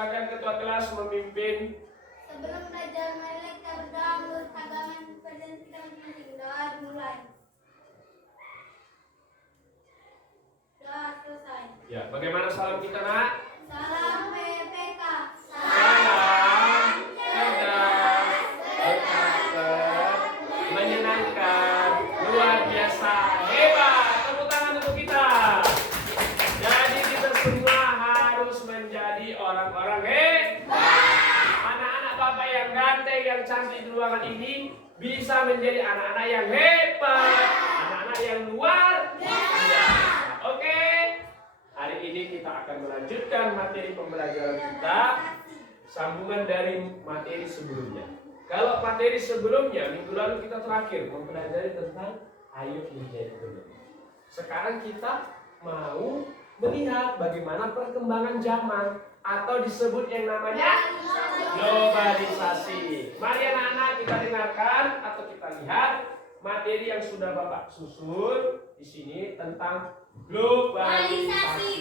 silakan ketua kelas memimpin. Sebelum belajar, mari kita berdoa menurut agama dan kita masing-masing. Doa dimulai. Doa selesai. Ya, bagaimana salam kita, Nak? Salam PPK. Salam cerdas, berkarakter, menyenangkan, luar biasa, hebat. Tepuk tangan untuk kita. Jadi kita semua harus menjadi orang-orang hebat. Anak-anak Bapak yang ganteng, yang cantik di ruangan ini bisa menjadi anak-anak yang hebat, anak-anak yang luar biasa. Oke? Hari ini kita akan melanjutkan materi pembelajaran kita, sambungan dari materi sebelumnya. Kalau materi sebelumnya, minggu lalu kita terakhir mempelajari tentang ayo menjadi penulis. Sekarang kita mau melihat bagaimana perkembangan zaman atau disebut yang namanya globalisasi. Mari anak-anak kita dengarkan atau kita lihat materi yang sudah Bapak susun di sini tentang globalisasi.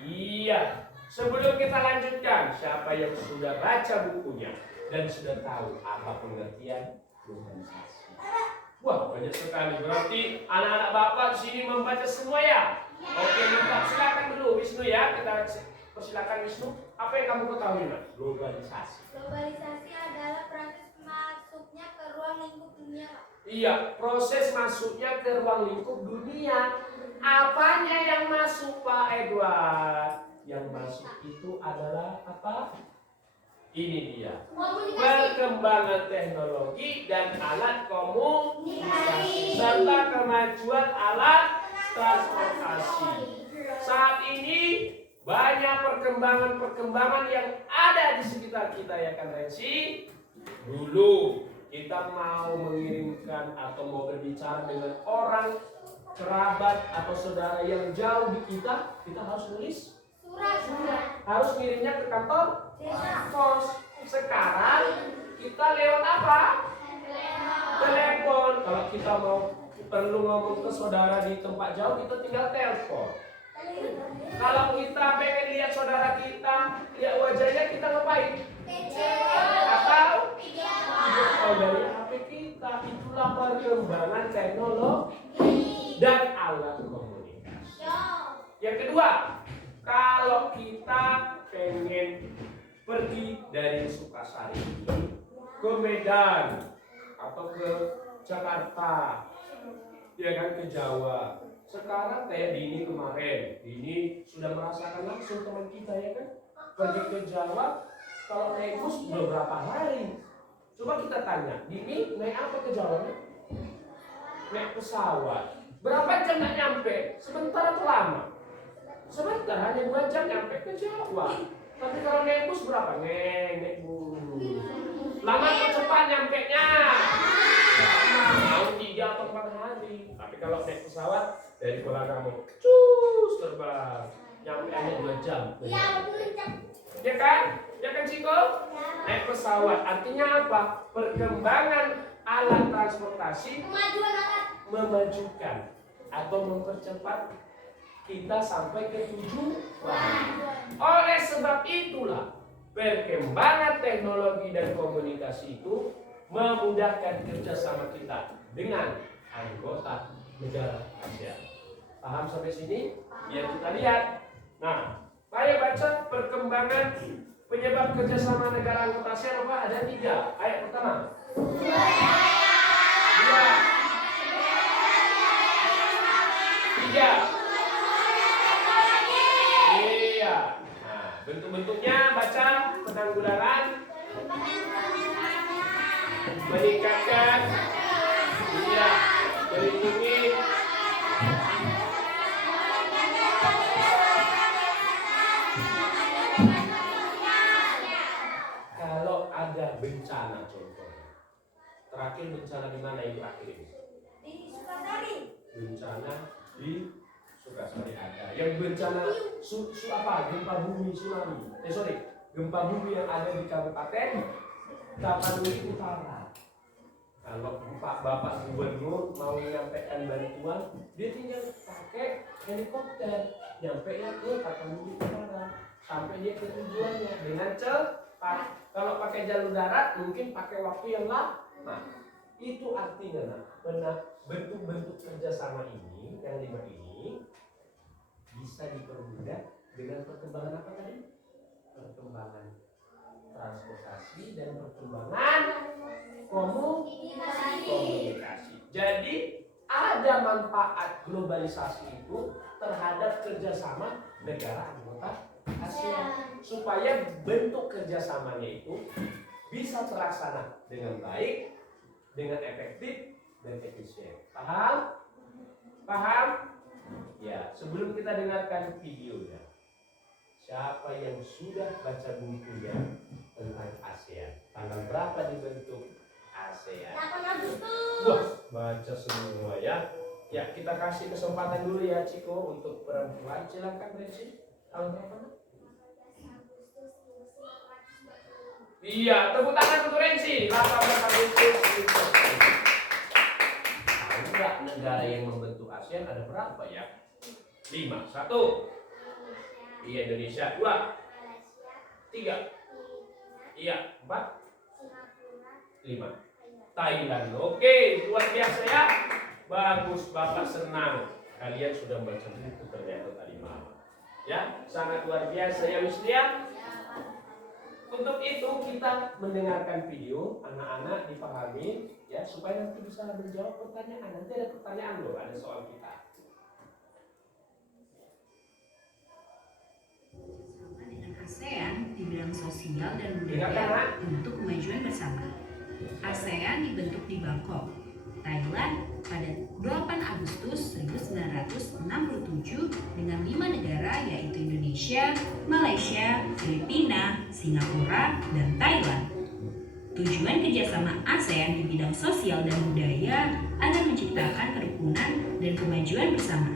Iya. Sebelum kita lanjutkan, siapa yang sudah baca bukunya dan sudah tahu apa pengertian globalisasi? Wah, banyak sekali. Berarti anak-anak Bapak di sini membaca semua ya? Oke, mantap. Silakan dulu Wisnu ya. Kita persilakan Wisnu. Apa yang kamu ketahui, Nak? Globalisasi. Globalisasi adalah proses masuknya ke ruang lingkup dunia, Pak. Iya, proses masuknya ke ruang lingkup dunia. Apanya yang masuk, Pak Edward? Yang masuk itu adalah apa? Ini dia. Perkembangan teknologi dan alat komunikasi serta kemajuan alat transportasi. Saat ini banyak perkembangan yang ada di sekitar kita ya kan Rensi. Dulu kita mau mengirimkan atau mau berbicara dengan orang kerabat atau saudara yang jauh di kita harus nulis surat. Harus ngirimnya ke kantor pos. Sekarang kita lewat apa? Telepon. Kalau kita mau perlu ngomong ke saudara di tempat jauh, kita tinggal telepon. Kalau kita pengen lihat saudara kita, lihat wajahnya, kita ngapain? Atau video dari HP kita. Itulah perkembangan teknologi dan alat komunikasi. Yang kedua, kalau kita pengen pergi dari Sukasari ke Medan atau ke Jakarta, ya kan, ke Jawa. Sekarang kayak Dini kemarin, Dini sudah merasakan langsung teman kita ya kan, pergi ke Jawa. Kalau naik bus udah berapa hari? Coba kita tanya, Dini naik apa ke Jawa? Naik pesawat. Berapa jam nggak nyampe? Sebentar atau lama? Sebentar, hanya 2 jam nyampe ke Jawa. Tapi kalau naik bus berapa? Naik bus. Lama atau cepat nyampe nya? Mau 3 atau 4 hari. Tapi kalau naik pesawat dari Kuala kamu, cus terbang, nyampe hanya 2 jam. Ya kan? Ya kan Ciko? Naik pesawat. Artinya apa? Perkembangan alat transportasi memajukan atau mempercepat kita sampai ke tujuan. Oleh sebab itulah perkembangan teknologi dan komunikasi itu memudahkan kerjasama kita dengan anggota negara ASEAN. Paham sampai sini? Biar kita lihat. Nah, ayo baca perkembangan penyebab kerjasama negara anggota ASEAN apa? Ada 3. Ayat pertama. 2. Iya. Nah, bentuk-bentuknya baca: penanggulangan, meningkatkan, iya, melindungi, kalau ada bencana contohnya. Terakhir bencana di mana yang terakhir ini? Di Sukasari. Bencana di Sukasari ada. Yang bencana apa? Gempa bumi tsunami. Gempa bumi yang ada di Kabupaten Tapanuli Utara. Kalau Bapak Gubernur mau menyampaikan bantuan, dia tinggal pakai helikopter, nyampe ya ke Tapanuli Utara, sampai dia ke tujuannya dengan cepat. Kalau pakai jalur darat mungkin pakai waktu yang lama. Itu artinya bentuk-bentuk kerjasama ini yang 5 ini bisa dipermudah dengan perkembangan apa tadi? Perkembangan transportasi dan perkembangan komunikasi. Jadi ada manfaat globalisasi itu terhadap kerjasama negara anggota ASEAN supaya bentuk kerjasamanya itu bisa terlaksana dengan baik, dengan efektif dan efisien. Paham? Paham? Ya, sebelum kita dengarkan videonya, siapa yang sudah baca bukunya tentang ASEAN? Tanggal berapa dibentuk ASEAN? 8 Agustus. Wah, baca semua ya. Ya, kita kasih kesempatan dulu ya Ciko untuk perempuan. Silakan Rensi. Tahun berapa? Iya, tepuk tangan untuk Rensi. 18 Agustus. Tahu nggak negara yang membentuk ASEAN ada berapa ya? 5. 1. Iya, Indonesia. 2. 3. Iya, 4. 5. Thailand. Oke, luar biasa ya. Bagus, Bapak senang kalian sudah baca buku ternyata tadi malam. Ya, sangat luar biasa ya Wisnia. Untuk itu kita mendengarkan video, anak-anak dipahami ya supaya nanti bisa menjawab pertanyaan. Nanti ada pertanyaan loh, ada soal kita. Bersama dengan ASEAN di bidang sosial dan Dengarkan, budaya untuk kemajuan bersama. ASEAN dibentuk di Bangkok, Thailand pada 8 Agustus 1967 dengan 5 negara yaitu Indonesia, Malaysia, Filipina, Singapura, dan Thailand. Tujuan kerjasama ASEAN di bidang sosial dan budaya agar menciptakan kerukunan dan kemajuan bersama.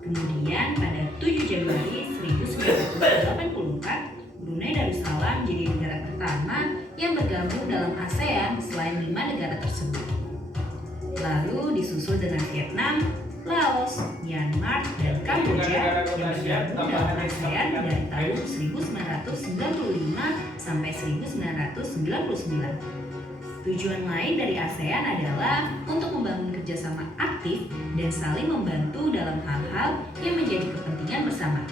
Kemudian pada 7 Januari 1984, Brunei Darussalam menjadi negara pertama yang bergabung dalam ASEAN selain 5 negara tersebut. Lalu disusul dengan Vietnam, Laos, Myanmar, dan Kamboja yang bergabung dalam ASEAN dari tahun 1995 sampai 1999. Tujuan lain dari ASEAN adalah untuk membangun kerjasama aktif dan saling membantu dalam hal-hal yang menjadi kepentingan bersama.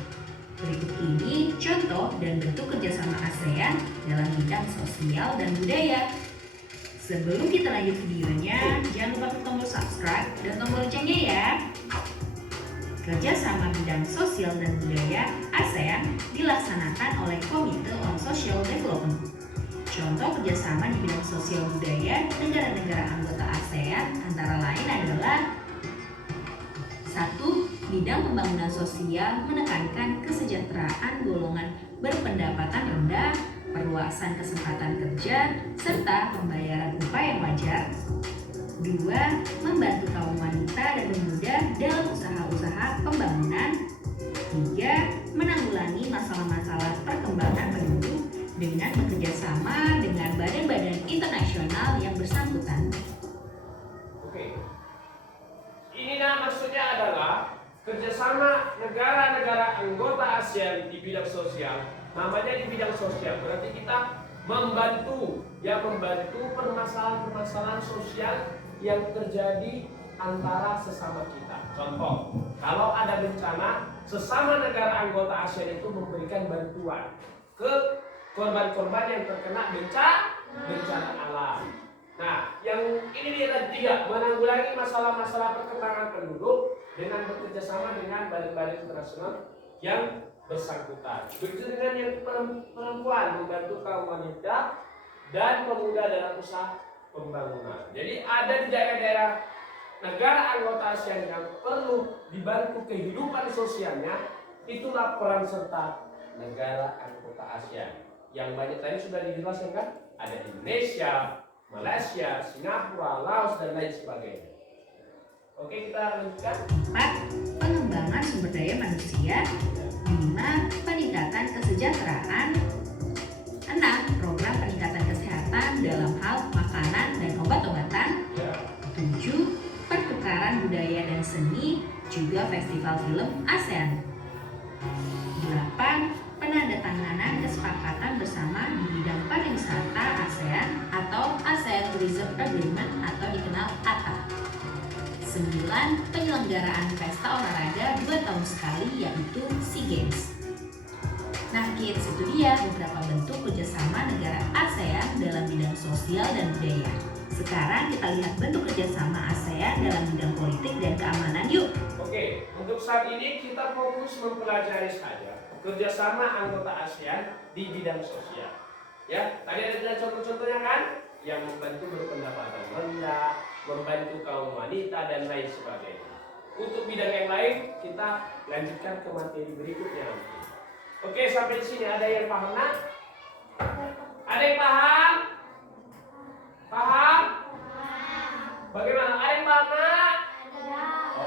Berikut ini contoh dan bentuk kerjasama ASEAN dalam bidang sosial dan budaya. Sebelum kita lanjut videonya, jangan lupa klik tombol subscribe dan tombol loncengnya ya. Kerjasama bidang sosial dan budaya ASEAN dilaksanakan oleh Komite on Social Development. Contoh kerjasama di bidang sosial budaya negara-negara anggota ASEAN antara lain adalah 1. Bidang pembangunan sosial menekankan kesejahteraan golongan berpendapatan rendah, perluasan kesempatan kerja, serta pembayaran upah yang wajar. 2. Membantu kaum wanita dan pemuda dalam usaha-usaha pembangunan. 3. Menanggulangi masalah-masalah perkembangan penduduk dengan bekerjasama dengan badan-badan internasional yang bersangkutan. Oke. Ini maksudnya adalah kerjasama negara-negara anggota ASEAN di bidang sosial. Namanya di bidang sosial berarti kita membantu permasalahan-permasalahan sosial yang terjadi antara sesama kita. Contoh, kalau ada bencana, sesama negara anggota ASEAN itu memberikan bantuan ke korban-korban yang terkena bencana alam. Nah, yang ini dia tiga, menanggulangi masalah-masalah perkembangan penduduk dengan bekerjasama dengan badan-badan internasional yang bersangkutan. Begitu dengan yang perempuan, membantu kaum wanita dan pemuda dalam usaha pembangunan. Jadi ada di daerah-daerah negara anggota ASEAN yang perlu dibantu kehidupan sosialnya, itulah peran serta negara anggota ASEAN. Yang banyak tadi sudah dijelaskan kan? Ada Indonesia, Malaysia, Singapura, Laos, dan lain sebagainya. Oke, kita lanjutkan. 4. Pengembangan sumber daya manusia. 5. Peningkatan kesejahteraan. 6. Program peningkatan kesehatan dalam hal makanan dan obat-obatan. 7. Pertukaran budaya dan seni, juga Festival Film ASEAN. 8. Penandatanganan kesepakatan bersama di bidang pariwisata ASEAN atau ASEAN Tourism Agreement atau dikenal ATA. 9. Penyelenggaraan pesta olahraga 2 tahun sekali yaitu SEA Games. Nah kids, itu dia beberapa bentuk kerjasama negara ASEAN dalam bidang sosial dan budaya. Sekarang kita lihat bentuk kerjasama ASEAN dalam bidang politik dan keamanan yuk. Oke, untuk saat ini kita fokus mempelajari saja kerjasama anggota ASEAN di bidang sosial. Ya, tadi ada contoh-contohnya kan, yang membantu berpendapatan rendah, membantu kaum wanita dan lain sebagainya. Untuk bidang yang lain kita lanjutkan ke materi berikutnya. Oke, sampai di sini ada yang paham nak? Ada yang paham? Paham? Bagaimana? Ada yang paham nak?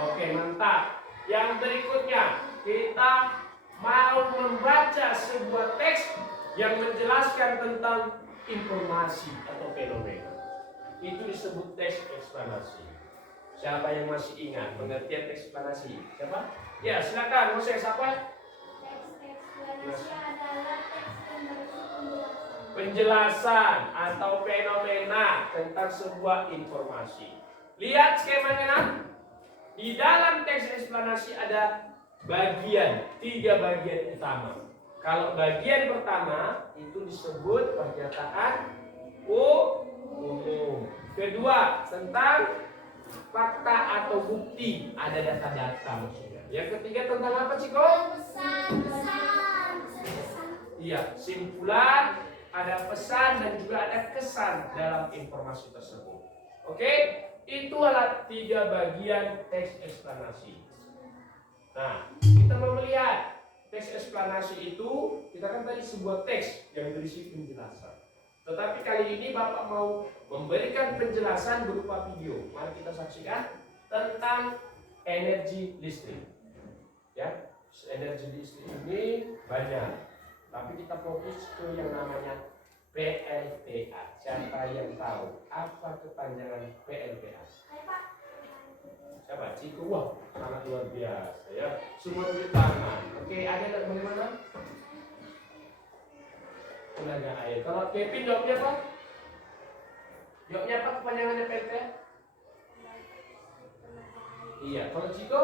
Oke, mantap. Yang berikutnya kita mau membaca sebuah teks yang menjelaskan tentang informasi atau fenomena. Itu disebut teks eksplanasi. Siapa yang masih ingat pengertian teks eksplanasi? Siapa? Ya, silakan. Mau saya siapa? Eksplanasi adalah teks yang berisi penjelasan. Penjelasan atau fenomena tentang sebuah informasi. Lihat skemanya nak. Di dalam teks eksplanasi ada bagian, 3 bagian utama. Kalau bagian pertama itu disebut pernyataan umum. Kedua, tentang fakta atau bukti, ada data-data maksudnya. Yang ketiga tentang apa Ciko? Pesan. Iya, simpulan, ada pesan dan juga ada kesan dalam informasi tersebut. Oke, itu adalah 3 bagian teks eksplanasi. Nah, kita mau melihat teks eksplanasi itu, kita kan tadi sebuah teks yang berisi penjelasan. Tetapi kali ini Bapak mau memberikan penjelasan berupa video. Mari kita saksikan tentang energi listrik. Ya, energi listrik ini banyak, tapi kita fokus ke yang namanya PLTA. Siapa yang tahu apa kepanjangan PLTA? Siapa? Ciko, wah sangat luar biasa ya. Semua tulis tangan. Oke, ada yang bagaimana? Tenaga air. Kalau Kevin jawabnya apa? Jawabnya apa kepanjangannya PLTA? Iya. Kalau Ciko?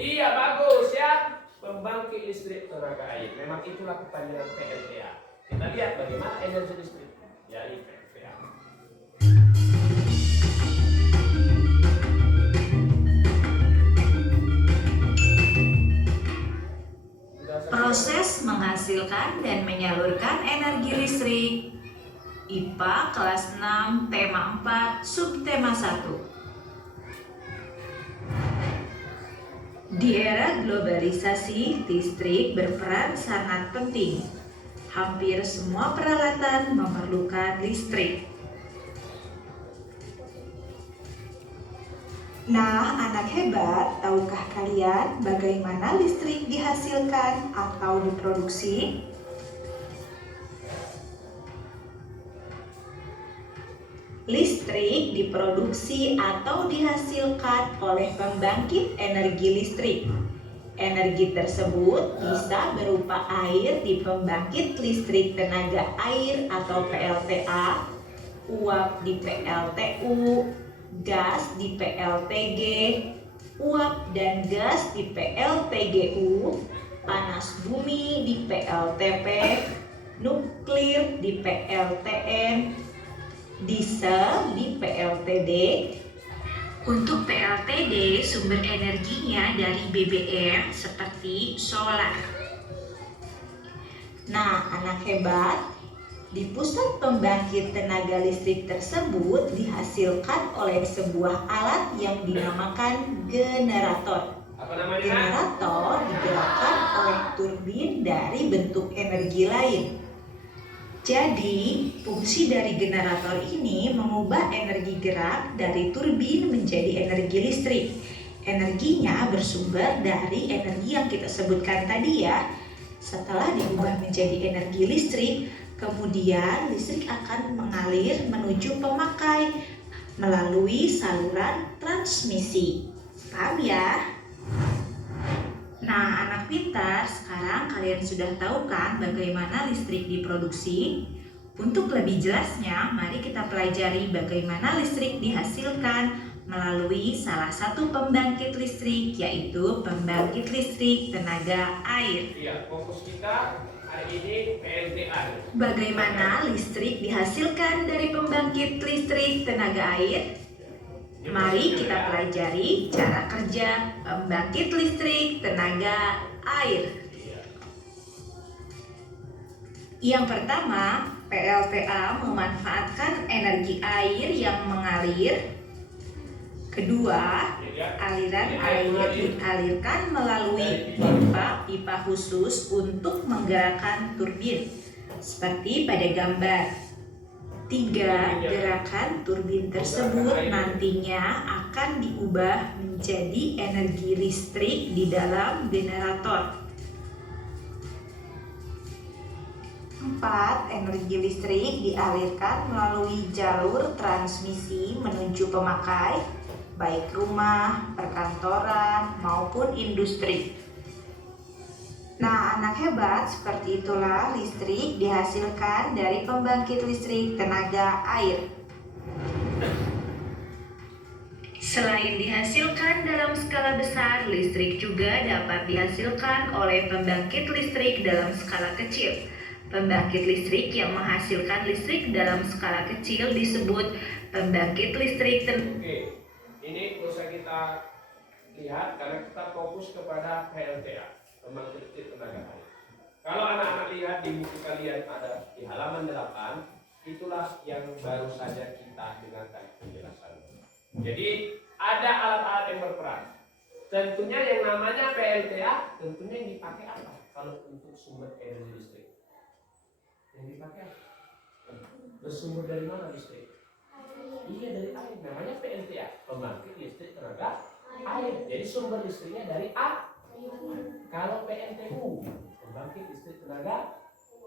Iya, bagus ya. Pembangkit listrik tenaga air. Memang itulah kepanjangan PLTA. Kita lihat bagaimana energi listrik. Ya, ini PLTA. Proses menghasilkan dan menyalurkan energi listrik. IPA kelas 6 tema 4 subtema 1. Di era globalisasi, listrik berperan sangat penting. Hampir semua peralatan memerlukan listrik. Nah, anak hebat, tahukah kalian bagaimana listrik dihasilkan atau diproduksi? Listrik diproduksi atau dihasilkan oleh pembangkit energi listrik. Energi tersebut bisa berupa air di pembangkit listrik tenaga air atau PLTA, uap di PLTU, gas di PLTG, uap dan gas di PLTGU, panas bumi di PLTP, nuklir di PLTN, diesel di PLTD. Untuk PLTD, sumber energinya dari BBM seperti solar. Nah, anak hebat, di pusat pembangkit tenaga listrik tersebut dihasilkan oleh sebuah alat yang dinamakan generator. Apa namanya? Generator digerakkan oleh turbin dari bentuk energi lain. Jadi, fungsi dari generator ini mengubah energi gerak dari turbin menjadi energi listrik. Energinya bersumber dari energi yang kita sebutkan tadi ya. Setelah diubah menjadi energi listrik, kemudian listrik akan mengalir menuju pemakai melalui saluran transmisi. Paham ya? Nah, anak pintar, sekarang kalian sudah tahu kan bagaimana listrik diproduksi? Untuk lebih jelasnya, mari kita pelajari bagaimana listrik dihasilkan melalui salah satu pembangkit listrik, yaitu pembangkit listrik tenaga air. Iya, fokus kita hari ini PLTA. Bagaimana listrik dihasilkan dari pembangkit listrik tenaga air? Mari kita pelajari cara kerja pembangkit listrik tenaga air. Yang pertama, PLTA memanfaatkan energi air yang mengalir. Kedua, aliran air dialirkan melalui pipa-pipa khusus untuk menggerakkan turbin, seperti pada gambar. 3. Gerakan turbin tersebut nantinya akan diubah menjadi energi listrik di dalam generator. 4. Energi listrik dialirkan melalui jalur transmisi menuju pemakai, baik rumah, perkantoran, maupun industri. Nah, anak hebat, seperti itulah listrik dihasilkan dari pembangkit listrik tenaga air. Selain dihasilkan dalam skala besar, listrik juga dapat dihasilkan oleh pembangkit listrik dalam skala kecil. Pembangkit listrik yang menghasilkan listrik dalam skala kecil disebut pembangkit listrik Oke, ini usah kita lihat karena kita fokus kepada PLTA. Pembangkit listrik tenaga air. Kalau anak-anak lihat di buku kalian ada di halaman 8, itulah yang baru saja kita dengarkan penjelasannya. Jadi ada alat-alat yang berperan. Tentunya yang namanya PLTA, tentunya yang dipakai apa? Kalau untuk sumber energi listrik, yang dipakai apa? Bersumber dari mana listrik? Iya, dari air. Namanya PLTA, pembangkit listrik tenaga air. Jadi sumber listriknya dari air. Kalau PLTU, pembangkit listrik tenaga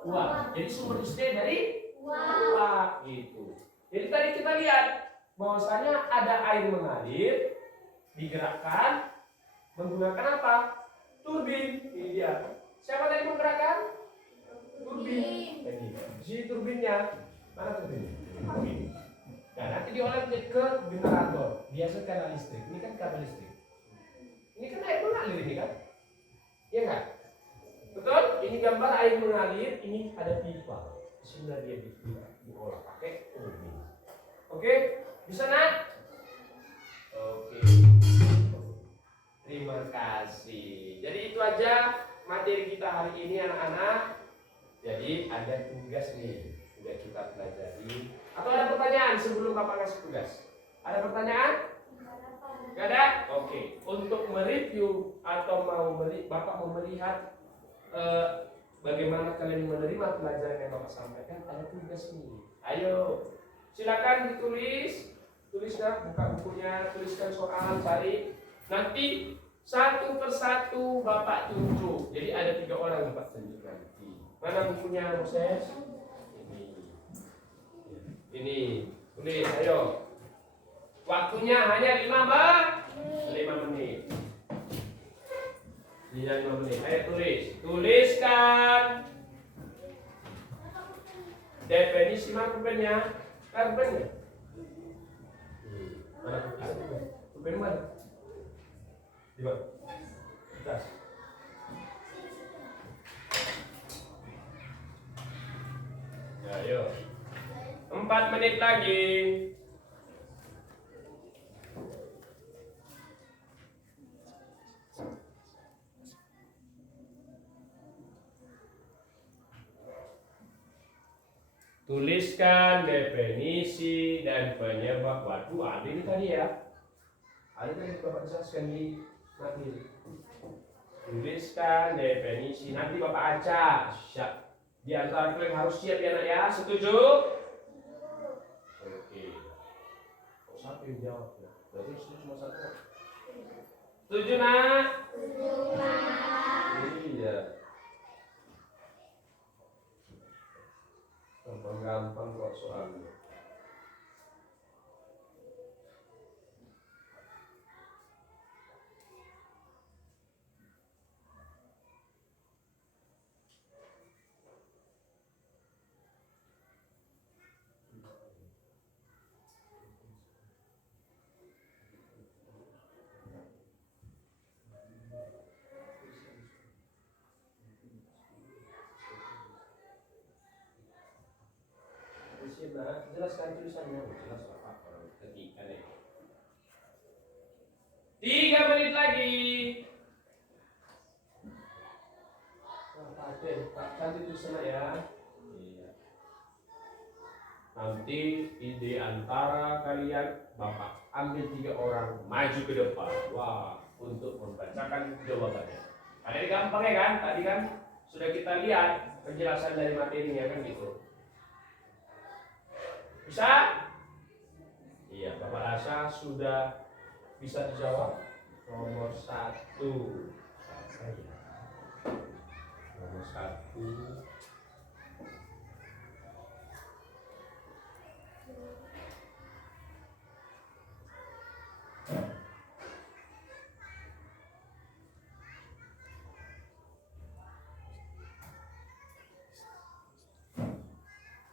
uap, jadi sumber listriknya dari uap gitu. Jadi tadi kita lihat bahwasanya ada air mengalir, digerakkan menggunakan apa? Turbin. Ini dia. Siapa tadi menggerakkan? Turbin. Ini. Si turbinnya mana turbinnya? Turbin. Nah, nanti diolah ke generator. Biasa kanal listrik. Ini kan kabel listrik. Ini kan air mengalir ini kan? Iya kan? Betul? Ini gambar air mengalir, ini ada pipa. Disini dia diolah pakai turbin. Oke? Bisa nak? Oke. Terima kasih. Jadi itu aja materi kita hari ini anak-anak. Jadi ada tugas nih, udah kita pelajari. Atau ada pertanyaan sebelum Bapak kasih tugas? Ada pertanyaan? Gak ada? Oke. Untuk mereview atau Bapak mau melihat bagaimana kalian menerima pelajaran yang Bapak sampaikan, ada tugas nih. Ayo, silakan ditulis. Tulisnya, buka bukunya, tuliskan soal, cari. Nanti satu persatu Bapak tunjuk. Jadi ada 3 orang Bapak tunjuk nanti. Mana bukunya, Moses? Ini. Tulis, ayo. Waktunya hanya 5 menit. Iya, 5 menit. Ayo tulis. Tuliskan definisi pulpennya. Pulpennya. Mana pulpen? Pulpen mana? Di mana? Tas. Ayo. 4 menit lagi. Tuliskan definisi dan penyebab. Waduh, ada ini tadi ya. Ada tadi Bapak jelaskan di materi. Tuliskan definisi. Nanti Bapak acak. Siap. Di antara kalian harus siap ya nak ya. Setuju? Oke. Kok siapa yang jawab ya? Berarti setuju cuma satu. Setuju nak? Setuju nak. Iya. Gampang kok soalnya. jelaskan tulisannya. Jelas apa orang ketika nih. 3 menit lagi. Pak cantik tulisannya ya. Iya. Nanti di antara kalian Bapak ambil 3 orang maju ke depan. Wah, untuk membacakan jawabannya. Karena ini gampang ya kan? Tadi kan sudah kita lihat penjelasan dari materinya kan gitu. Bisa? Iya, Bapak rasa sudah bisa dijawab. Nomor 1. Nomor 1.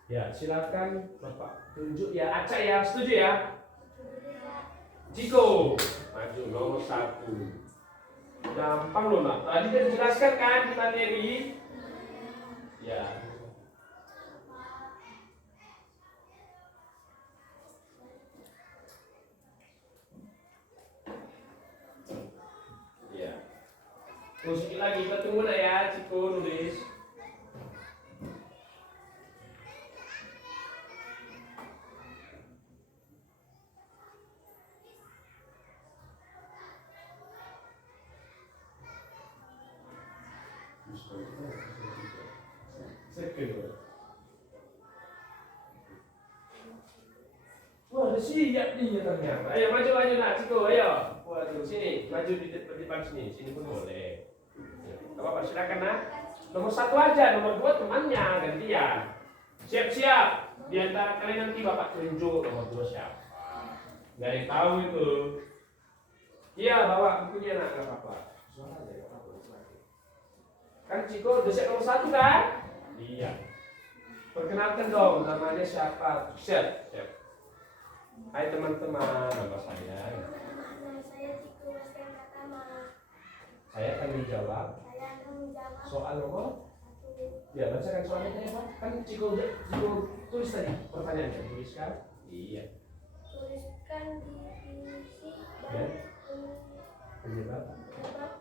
Ya, silakan Bapak tunjuk ya. Acak ya, setuju ya? Ciko, maju nomor 1. Gampang loh nak. Tadi kan dijelaskan kan di materi. Ya. Ya. Terus lagi kita tunggu nak ya, Ciko nulis. Wah, udah siap nih ternyata. Ayo maju nak, Ciko, ayo. Waduh, sini, maju di depan sini. Sini pun boleh. Gak apa-apa, silakan nak. Nomor 1 aja, nomor 2 temannya gantian. Siap-siap. Di antara kalian nanti Bapak tunjuk nomor 2 siapa. Gak ada yang tahu itu. Iya, bawa bukunya nak, gak apa-apa. Suara aja, gak apa-apa. Kan Ciko udah siap nomor 1 kan? Iya. Perkenalkan dong, namanya siapa? Siap. Hai teman-teman, nama saya. Nama saya Ciko Wastian Pratama. Saya akan menjawab soal nomor 1. ya, bacakan soalnya tadi Pak. Kan Ciko tulis tadi pertanyaannya, tuliskan. Iya. Tuliskan definisi Ya. dan Penyebab. penyebab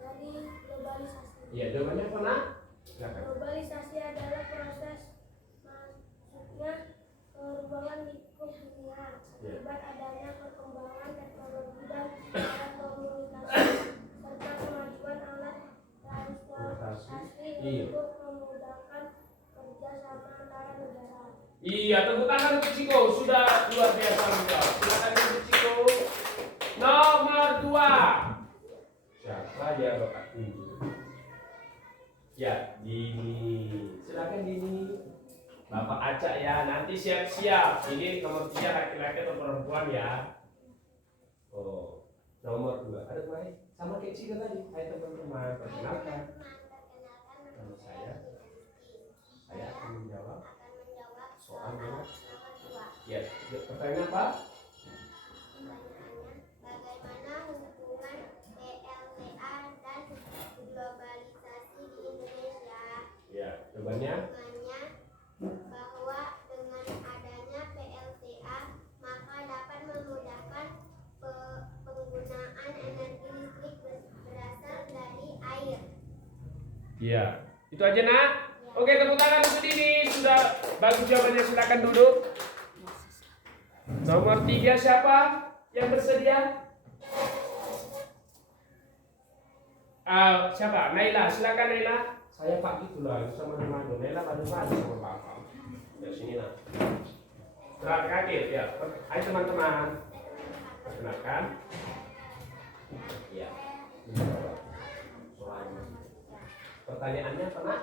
dari globalisasi. Iya, jawabannya apa nak? Silakan. Globalisasi adalah proses masuknya perubahan lingkup dunia akibat adanya perkembangan teknologi dan komunikasi serta kemajuan alat transportasi untuk memudahkan kerjasama antara negara. Iya, tepuk tangan untuk Ciko, sudah luar biasa menjawab. Silakan untuk Ciko. Nomor 2. Siapa ya Bapak tunjuk? Ya, Dini. Silakan Dini. Bapak acak ya, nanti siap-siap. Ini nomor 3 laki-laki atau perempuan ya. Oh, nomor 2. Ada kemarin sama kayak Ciko tadi. Hai teman-teman, perkenalkan. Nama saya akan menjawab soal nomor. Ya, pertanyaan apa? Bagaimana hubungan PLTA dan globalisasi di Indonesia? Ya, jawabannya. Bahwa dengan adanya PLTA maka dapat memudahkan penggunaan energi listrik berasal dari air. Iya, itu aja nak. Oke, tepuk tangan untuk ini. Sudah bagus jawabannya, silakan duduk. Nomor 3 siapa yang bersedia? Siapa? Naila, silakan Naila. Saya Pak gitulah, itu sama madu. Naila madu-madu sama Bapak. Ya sini nak. Berat kaget ya. Hai teman-teman. Perkenalkan. Ya. Menjawab soalnya. Pertanyaannya apa nak?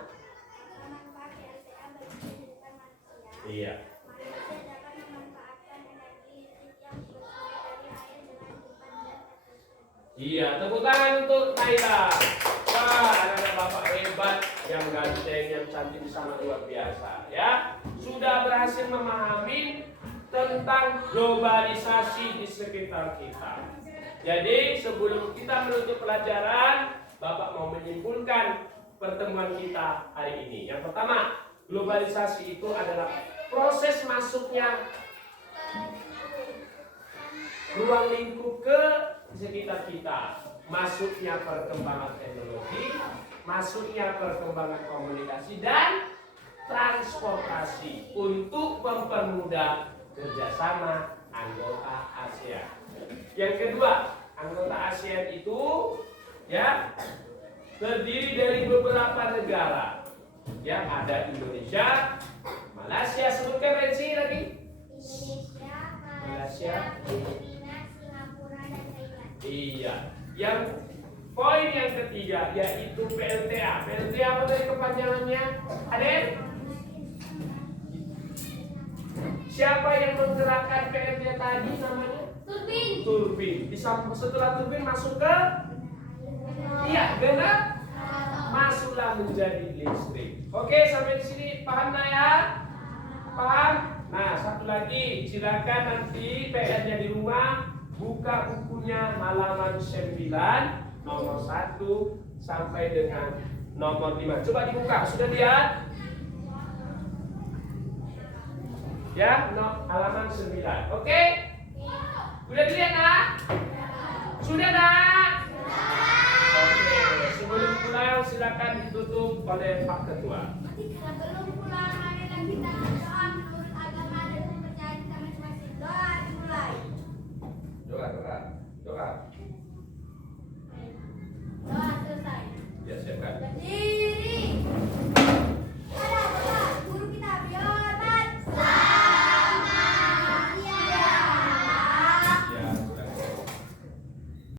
Manfaat PLTA bagi kehidupan manusia. Iya. Manusia dapat memanfaatkan energi listrik yang bersumber dari air dengan cepat dan efisien. Iya, tepuk tangan untuk Naila. Wah, anak-anak Bapak hebat, yang ganteng, yang cantik di sana luar biasa, ya. Sudah berhasil memahami tentang globalisasi di sekitar kita. Jadi, sebelum kita menutup pelajaran, Bapak mau menyimpulkan pertemuan kita hari ini. Yang pertama, globalisasi itu adalah proses masuknya ruang lingkup ke sekitar kita, masuknya perkembangan teknologi, masuknya perkembangan komunikasi dan transportasi untuk mempermudah kerjasama anggota ASEAN. Yang kedua, anggota ASEAN itu ya terdiri dari beberapa negara. Ya, ada Indonesia, Malaysia, sebutkan Renzi lagi. Indonesia, Malaysia, Filipina, Singapura, dan Thailand. Iya. Yang poin yang ketiga yaitu PLTA. PLTA apa dari kepanjangannya? Aden? Siapa yang menggerakkan PLTA tadi namanya? Turbin. Turbin. Setelah turbin masuk ke? Iya, benar. Masuklah menjadi listrik. Oke, sampai di sini paham nggak ya? Paham? Nah, satu lagi, silakan nanti PR-nya di rumah buka bukunya halaman 9 nomor 1 sampai dengan nomor 5. Coba dibuka, sudah lihat? Ya, halaman 9. Oke? Sudah dilihat nak? Sudah nak? Oke, sebelum pulang silakan ditutup oleh Pak Ketua. Sebelum pulang ada lagi kita doa dulu.